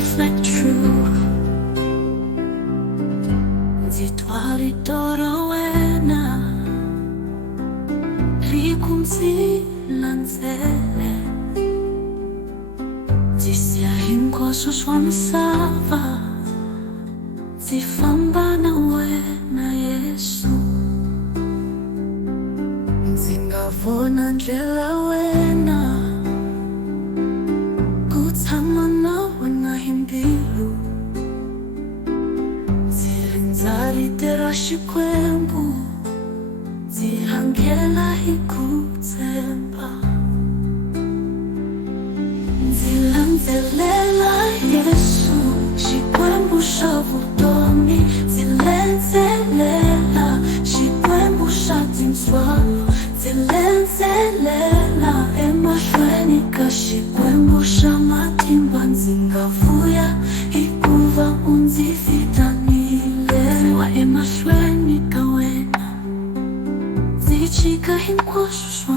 reflect truth. Zitwali dorowena rikumzilanzele zisiahinkwa suswamsava zifamba na wena Yesu. Nzingavona ndlela wena kutshama na wena himbilu zirindzalitera xikwembu zihangela hi ku tshemba. Zilandzelela Yesu xikwembu xa vutomi, zilandzelela xikwembu xa tintswalo, zilandzelela emahlweni ka xikwembu xa matimba. Ndzi nga vuya hikuva u ndzi vitanile, wa emahlweni ka wena ndzi chika hinkwaswo swa